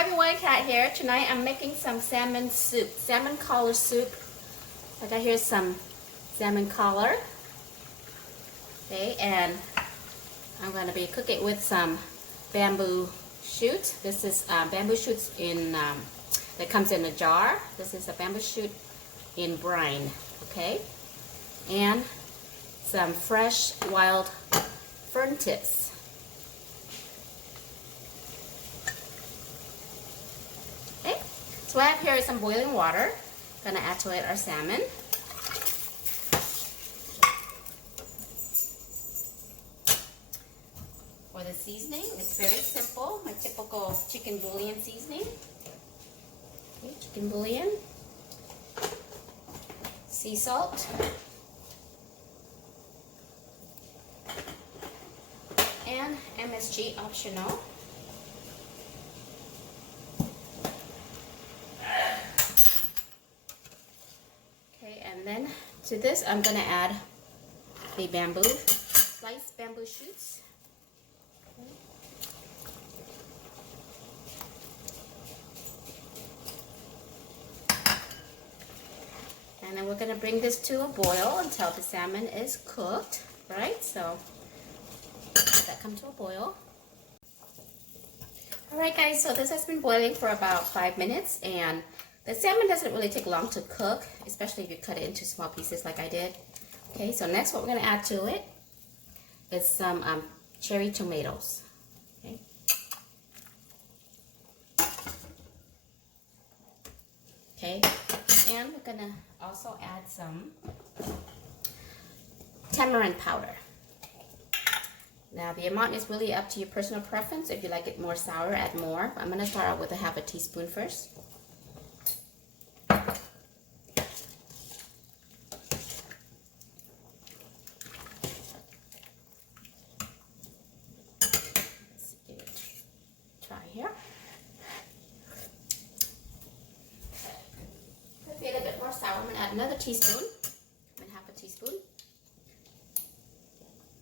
Hi everyone, Kat here. Tonight I'm making some salmon soup, salmon collar soup. I got here some salmon collar. Okay, and I'm going to be cooking with some bamboo shoot. This is bamboo shoots in that comes in a jar. This is a bamboo shoot in brine. Okay, and some fresh wild fern tips. So I have here some boiling water. Gonna add to it our salmon. For the seasoning, it's very simple. My typical chicken bouillon seasoning. Okay, chicken bouillon. Sea salt. And MSG optional. And then to this, I'm going to add the sliced bamboo shoots. Okay. And then we're going to bring this to a boil until the salmon is cooked, right? So let that come to a boil. Alright guys, so this has been boiling for about 5 minutes, and the salmon doesn't really take long to cook, especially if you cut it into small pieces like I did. Okay, so next what we're going to add to it is some cherry tomatoes. Okay. Okay, and we're going to also add some tamarind powder. Now the amount is really up to your personal preference. If you like it more sour, add more. I'm going to start out with half a teaspoon first. Here. Let's get a bit more sour. I'm going to add another teaspoon and half a teaspoon.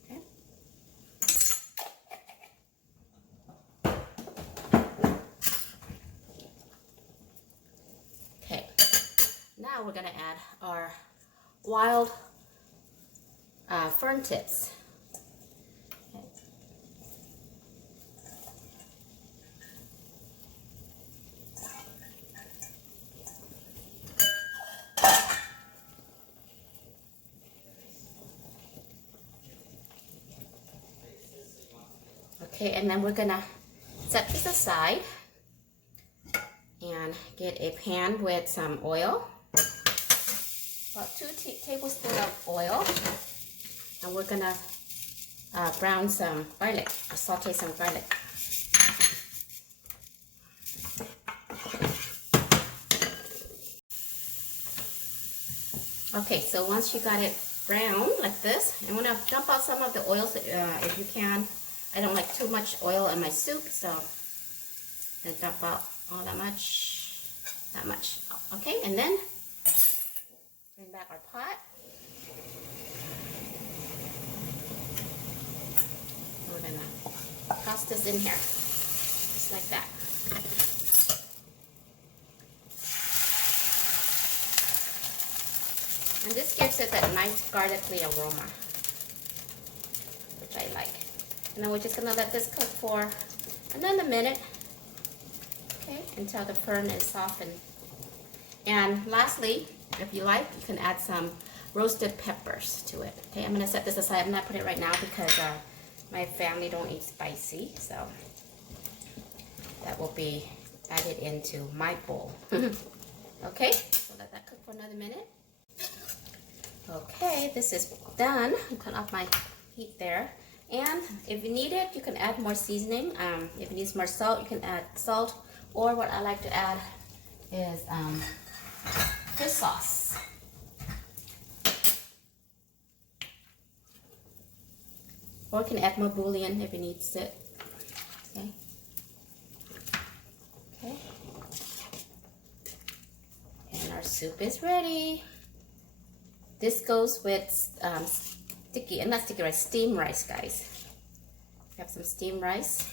Okay. Okay. Now we're going to add our wild fern tips. Okay, and then we're gonna set this aside and get a pan with some oil, about 2 tablespoons of oil, and we're gonna brown some garlic, or saute some garlic. Okay, so once you got it brown like this, I'm gonna dump out some of the oils if you can. I don't like too much oil in my soup, so I'm gonna dump out all that much. Okay, and then bring back our pot. We're gonna toss this in here, just like that. And this gives it that nice garlicky aroma, which I like. And then we're just gonna let this cook for another minute, okay, until the fern is softened. And lastly, if you like, you can add some roasted peppers to it. Okay, I'm gonna set this aside. I'm not putting it right now because my family don't eat spicy, so that will be added into my bowl. Okay, so let that cook for another minute. Okay, this is done. I'll cut off my heat there. And if you need it, you can add more seasoning. If you need more salt, you can add salt. Or what I like to add is fish sauce. Or you can add more bouillon if you need it. Okay. Okay. And our soup is ready. This goes with steamed rice, guys. We have some steamed rice.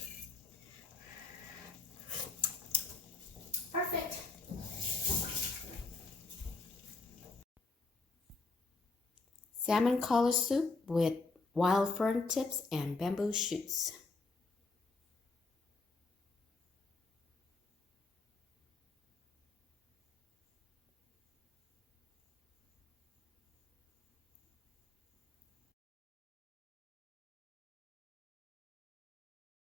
Salmon color soup with wild fern tips and bamboo shoots.